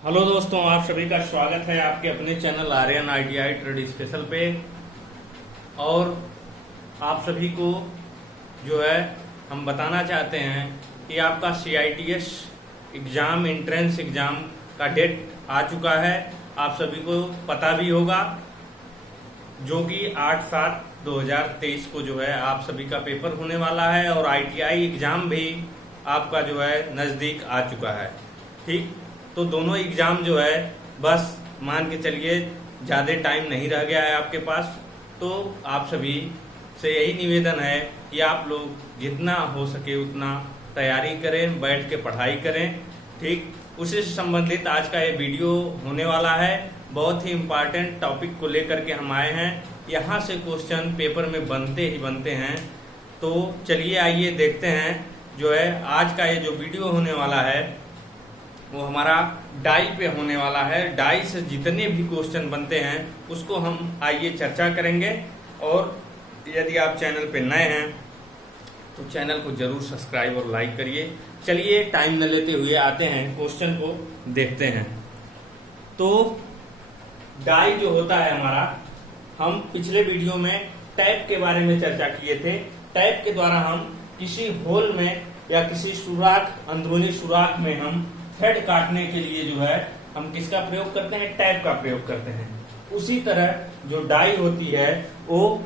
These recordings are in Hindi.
हेलो दोस्तों, आप सभी का स्वागत है आपके अपने channel Aryan ITI trade special पे। और आप सभी को जो है हम बताना चाहते हैं कि आपका CITS एग्ज़ाम एंट्रेंस एग्ज़ाम का डेट आ चुका है। आप सभी को पता भी होगा, जो कि 8/7/2023 को जो है आप सभी का पेपर होने वाला है और ITI एग्ज़ाम भी आपका जो है नज़दीक आ चुका है। ठीक, तो दोनों एग्जाम जो है बस मान के चलिए ज़्यादा टाइम नहीं रह गया है आपके पास। तो आप सभी से यही निवेदन है कि आप लोग जितना हो सके उतना तैयारी करें, बैठ के पढ़ाई करें। ठीक, उसी से संबंधित आज का ये वीडियो होने वाला है। बहुत ही इम्पॉर्टेंट टॉपिक को लेकर के हम आए हैं। यहाँ से क्वेश्चन पेपर में बनते ही बनते हैं। तो चलिए आइए देखते हैं जो है आज का ये जो वीडियो होने वाला है वो हमारा डाई पे होने वाला है। डाई से जितने भी क्वेश्चन बनते हैं उसको हम आइए चर्चा करेंगे। और यदि आप चैनल पे नए हैं तो चैनल को जरूर सब्सक्राइब और लाइक करिए। चलिए टाइम न लेते हुए आते हैं क्वेश्चन को देखते हैं। तो डाई जो होता है हमारा, हम पिछले वीडियो में टैप के बारे में चर्चा किए थे। टैप के द्वारा हम किसी होल में या किसी सुराख, अंदरूनी सुराख में हम थ्रेड काटने के लिए जो है हम किसका प्रयोग करते हैं? टैप का प्रयोग करते हैं। उसी तरह जो डाई होती है वो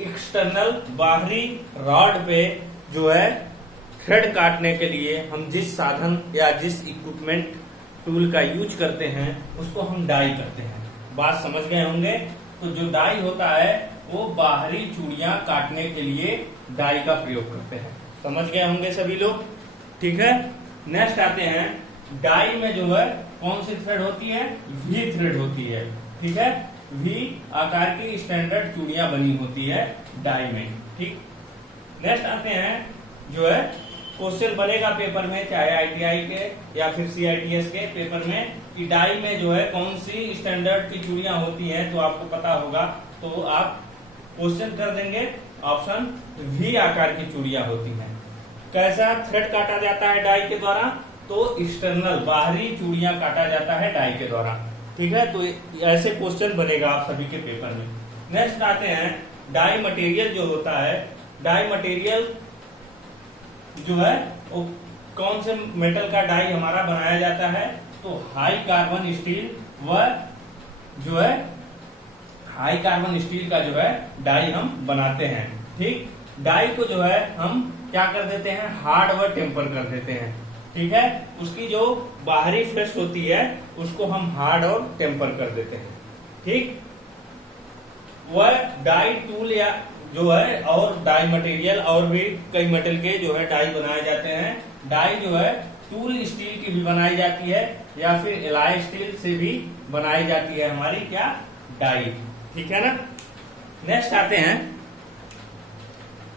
एक्सटर्नल बाहरी रॉड पे जो है थ्रेड काटने के लिए हम जिस साधन या जिस इक्विपमेंट टूल का यूज करते हैं उसको हम डाई करते हैं। बात समझ गए होंगे। तो जो डाई होता है वो बाहरी चूड़ियां काटने के लिए डाई का प्रयोग करते हैं। समझ गए होंगे सभी लोग। ठीक है, नेक्स्ट आते हैं। डाई में जो है कौन सी थ्रेड होती है? वी थ्रेड होती है। ठीक है, वी आकार की स्टैंडर्ड चूड़ियां बनी होती है डाई में। ठीक, नेक्स्ट आते हैं जो है क्वेश्चन बनेगा पेपर में, चाहे ITI के या फिर CITS के पेपर में, कि डाई में जो है कौन सी स्टैंडर्ड की चूड़ियां होती हैं। तो आपको पता होगा तो आप क्वेश्चन कर देंगे ऑप्शन वी आकार की चूड़ियां होती हैं। कैसा थ्रेड काटा जाता है डाई के द्वारा? तो एक्सटर्नल बाहरी चूड़ियां काटा जाता है डाई के द्वारा। ठीक है, तो ऐसे क्वेश्चन बनेगा आप सभी के पेपर में। नेक्स्ट आते हैं डाई मटेरियल जो होता है। डाई मटेरियल जो है वो कौन से मेटल का डाई हमारा बनाया जाता है? तो हाई कार्बन स्टील व जो है हाई कार्बन स्टील का जो है डाई हम बनाते हैं। ठीक, डाई को जो है हम क्या कर देते हैं? हार्ड व टेम्पर कर देते हैं। ठीक है, उसकी जो बाहरी फेस होती है उसको हम हार्ड और टेम्पर कर देते हैं। ठीक, वह डाई टूल या जो है और डाई मटेरियल और भी कई मेटल के जो है डाई बनाए जाते हैं। डाई जो है टूल स्टील की भी बनाई जाती है या फिर एलॉय स्टील से भी बनाई जाती है हमारी क्या? डाई। ठीक है ना। नेक्स्ट आते हैं,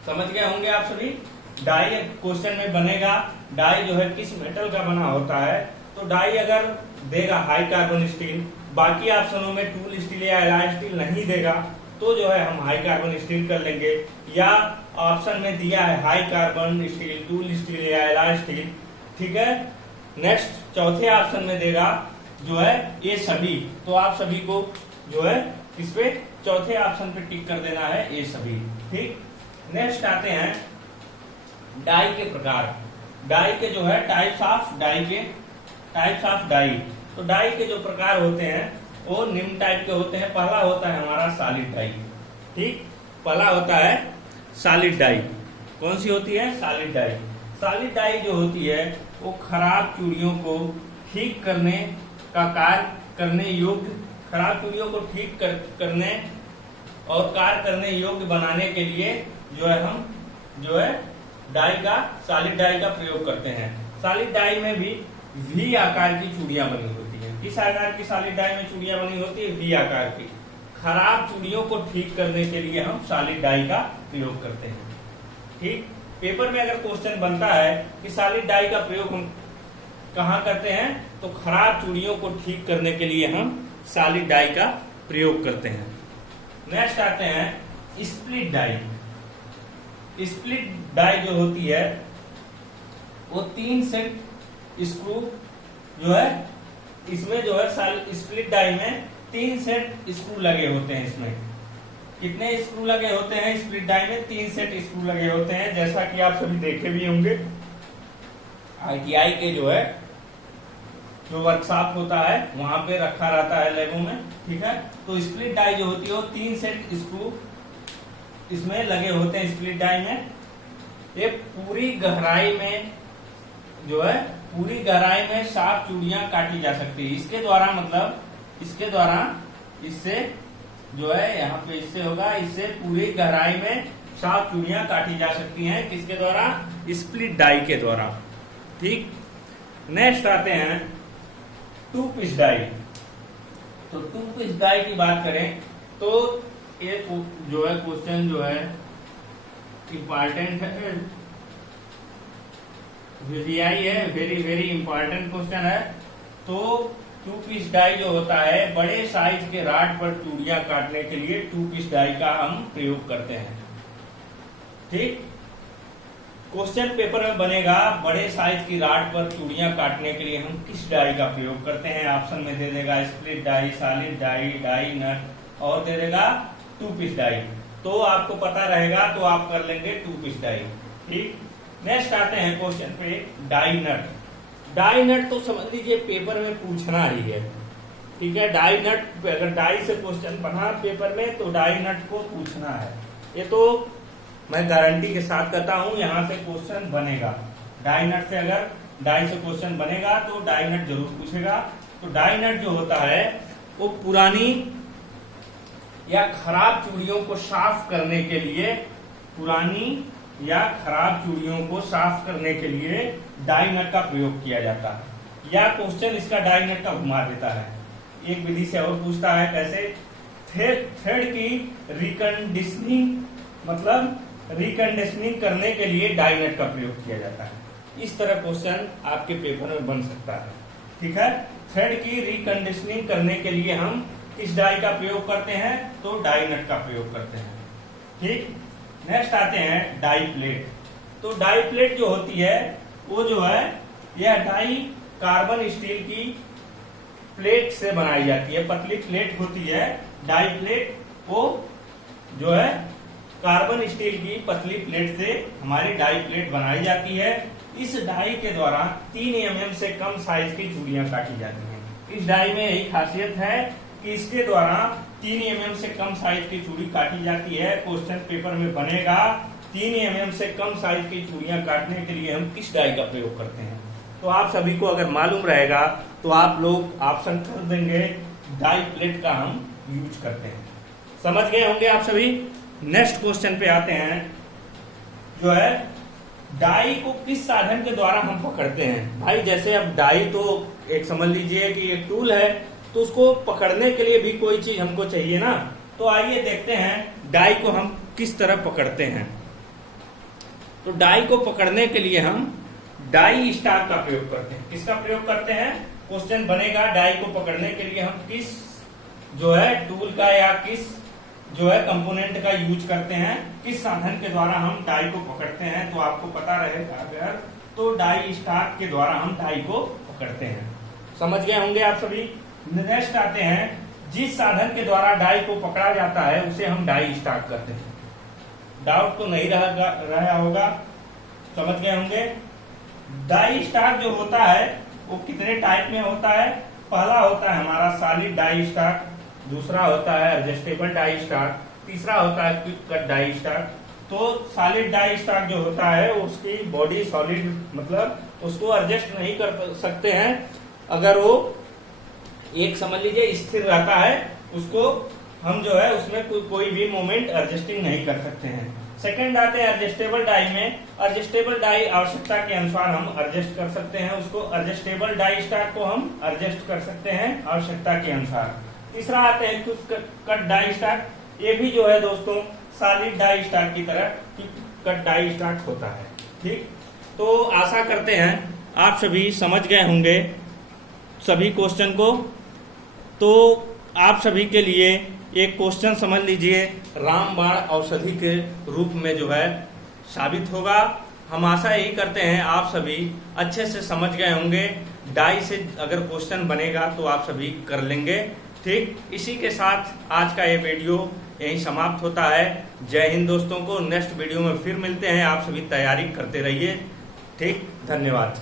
समझ गए होंगे आप सभी। डाई क्वेश्चन में बनेगा डाई जो है किस मेटल का बना होता है। तो डाई अगर देगा हाई कार्बन स्टील, बाकी ऑप्शनों में टूल स्टील या एलॉय स्टील नहीं देगा तो जो है हम हाई कार्बन स्टील कर लेंगे। या ऑप्शन में दिया है high carbon steel, tool steel या एलॉय स्टील। ठीक है, नेक्स्ट चौथे ऑप्शन में देगा जो है ये सभी। तो आप सभी को जो है इस पे चौथे ऑप्शन पे टिक कर देना है, ये सभी। ठीक, नेक्स्ट आते हैं डाई के प्रकार। डाई के जो है टाइप्स ऑफ डाई। तो डाई के जो प्रकार होते हैं वो निम्न टाइप के होते हैं। पहला होता है हमारा सॉलिड डाई। ठीक, पहला होता है सॉलिड डाई। कौन सी होती है? Solid die. सॉलिड डाई जो होती है वो खराब चूड़ियों को ठीक करने का कार्य करने योग्य, खराब चूड़ियों को ठीक करने और कार्य करने योग्य बनाने के लिए जो है हम जो है डाई का, सॉलिड डाई का प्रयोग करते हैं। सॉलिड डाई में भी वी आकार की चूड़ियां बनी होती हैं। किस आकार की सॉलिड डाई में चूड़ियां बनी होती है? वी आकार की। खराब चूड़ियों को ठीक करने के लिए हम सॉलिड डाई का प्रयोग करते हैं। ठीक, पेपर में अगर क्वेश्चन बनता है कि सॉलिड डाई का प्रयोग हम कहाँ करते हैं, तो खराब चूड़ियों को ठीक करने के लिए हम सॉलिड डाई का प्रयोग करते हैं। नेक्स्ट आते हैं स्प्लिट डाई। स्प्लिट डाई जो होती है वो 3 सेट स्क्रू जो है इसमें जो है स्प्लिट डाई में 3 सेट स्क्रू लगे होते हैं। इसमें कितने स्क्रू लगे होते हैं? स्प्लिट डाई में 3 सेट स्क्रू लगे होते हैं, जैसा कि आप सभी देखे भी होंगे ITI के जो है जो वर्कशॉप होता है वहां पे रखा रहता है लैबों में, ठीक है। तो स्प्लिट डाई जो होती है वो 3 सेट स्क्रू इसमें लगे होते हैं स्प्लिट डाई में। ये पूरी गहराई में जो है पूरी गहराई में शार्प चूड़ियां काटी जा सकती है। इसके द्वारा मतलब इसके द्वारा इससे जो है यहाँ पे इससे होगा, इससे पूरी गहराई में शार्प चूड़ियां काटी जा सकती हैं। किसके द्वारा? स्प्लिट डाई के द्वारा, ठीक। नेक्स्ट आते हैं 2 पिच डाई। तो 2 पिच डाई की बात करें तो एक जो है क्वेश्चन जो है इम्पॉर्टेंट है, VVI है, वेरी वेरी इंपॉर्टेंट क्वेश्चन है। तो 2 पिच डाई जो होता है बड़े साइज के रॉड पर चूड़ियां काटने के लिए 2 पिच डाई का हम प्रयोग करते हैं, ठीक। क्वेश्चन पेपर में बनेगा बड़े साइज की रॉड पर चूड़ियां काटने के लिए हम किस डाई का प्रयोग करते हैं। ऑप्शन में दे देगा split die, solid die, die nut और दे देगा 2 पिच डाई। तो आपको पता रहेगा तो आप कर लेंगे 2 पिच डाई, ठीक। नेक्स्ट आते हैं क्वेश्चन पे डाई नट। डाई नट तो समझ लीजिए पेपर में पूछना ही है, ठीक है। डाई नट अगर डाई से क्वेश्चन बना पेपर में तो डाई नट को पूछना है, ये तो मैं गारंटी के साथ कहता हूं यहाँ से क्वेश्चन बनेगा। डाई नट से अगर डाई से क्वेश्चन बनेगा तो डाई नट जरूर पूछेगा। तो डाई नट जो होता है वो पुरानी या खराब चूड़ियों को साफ करने के लिए, पुरानी या खराब चूड़ियों को साफ करने के लिए डाई नट का प्रयोग किया जाता है। या क्वेश्चन इसका डाई नट का घुमा देता है। एक विधि से और पूछता है कैसे, थ्रेड की रिकंडीशनिंग मतलब रिकंडीशनिंग करने के लिए डाई नट का प्रयोग किया जाता है। इस तरह क्वेश्चन आपके पेपर में बन सकता है, ठीक है। थ्रेड की रिकंडीशनिंग करने के लिए हम किस डाई का प्रयोग करते हैं? तो डाई नट का प्रयोग करते हैं, ठीक। नेक्स्ट आते हैं डाई प्लेट। तो डाई प्लेट जो होती है वो जो है यह डाई कार्बन स्टील की प्लेट से बनाई जाती है। पतली प्लेट होती है डाई प्लेट, वो जो है कार्बन स्टील की पतली प्लेट से हमारी डाई प्लेट बनाई जाती है। इस डाई के द्वारा 3 mm से कम साइज की चूड़ियां काटी जाती हैं। इस डाई में यही खासियत है कि इसके द्वारा 3 mm से कम साइज की चूड़ी काटी जाती है। क्वेश्चन पेपर में बनेगा 3 mm से कम साइज की चूड़ियां काटने के लिए हम किस डाई का प्रयोग करते हैं। तो आप सभी को अगर मालूम रहेगा तो आप लोग ऑप्शन कर देंगे डाई प्लेट का हम यूज करते हैं। समझ गए होंगे आप सभी। नेक्स्ट क्वेश्चन पे आते हैं जो है डाई को किस साधन के द्वारा हम पकड़ते हैं। भाई जैसे अब डाई तो एक समझ लीजिए कि एक टूल है, तो उसको पकड़ने के लिए भी कोई चीज हमको चाहिए ना। तो आइए देखते हैं डाई को हम किस तरह पकड़ते हैं। तो डाई को पकड़ने के लिए हम डाई स्टाक का प्रयोग करते हैं। किसका प्रयोग करते हैं? क्वेश्चन बनेगा डाई को पकड़ने के लिए हम किस जो है टूल का या किस जो है कंपोनेंट का यूज करते हैं, किस साधन के द्वारा हम डाई को पकड़ते हैं। तो आपको पता रहेगा अगर तो डाई स्टाक के द्वारा हम डाई को पकड़ते हैं। समझ गए होंगे आप सभी। नेक्स्ट आते हैं जिस साधन के द्वारा डाई को पकड़ा जाता है उसे हम डाई स्टाक करते हैं। डाउट तो नहीं रहा होगा, समझ गए होंगे। डाई स्टाक जो होता है वो कितने टाइप में होता है। पहला होता है हमारा सॉलिड डाई स्टाक, दूसरा होता है एडजस्टेबल डाई स्टाक, तीसरा होता है क्विक कट डाई स्टाक। तो सॉलिड डाई स्टाक जो होता है उसकी बॉडी सॉलिड मतलब उसको एडजस्ट नहीं कर सकते हैं। अगर वो एक समझ लीजिए स्थिर रहता है उसको हम जो है उसमें कोई भी मोमेंट एडजस्टिंग नहीं कर सकते हैं। सेकंड आते हैं एडजस्टेबल डाई में। एडजस्टेबल डाई आवश्यकता के अनुसार हम एडजस्ट कर सकते हैं उसको। एडजस्टेबल डाई स्टाक को हम एडजस्ट कर सकते हैं आवश्यकता के अनुसार। तीसरा आते हैं क्विक कट डाई स्टाक। ये भी जो है दोस्तों सॉलिड डाई स्टाक की तरह क्विक कट डाई स्टाक होता है। ठीक, तो आशा करते हैं आप सभी समझ गए होंगे सभी क्वेश्चन को। तो आप सभी के लिए एक क्वेश्चन समझ लीजिए रामबाण औषधि के रूप में जो है साबित होगा। हम आशा यही करते हैं आप सभी अच्छे से समझ गए होंगे। डाई से अगर क्वेश्चन बनेगा तो आप सभी कर लेंगे। ठीक, इसी के साथ आज का ये वीडियो यहीं समाप्त होता है। जय हिंद दोस्तों को, नेक्स्ट वीडियो में फिर मिलते हैं। आप सभी तैयारी करते रहिए। ठीक, धन्यवाद।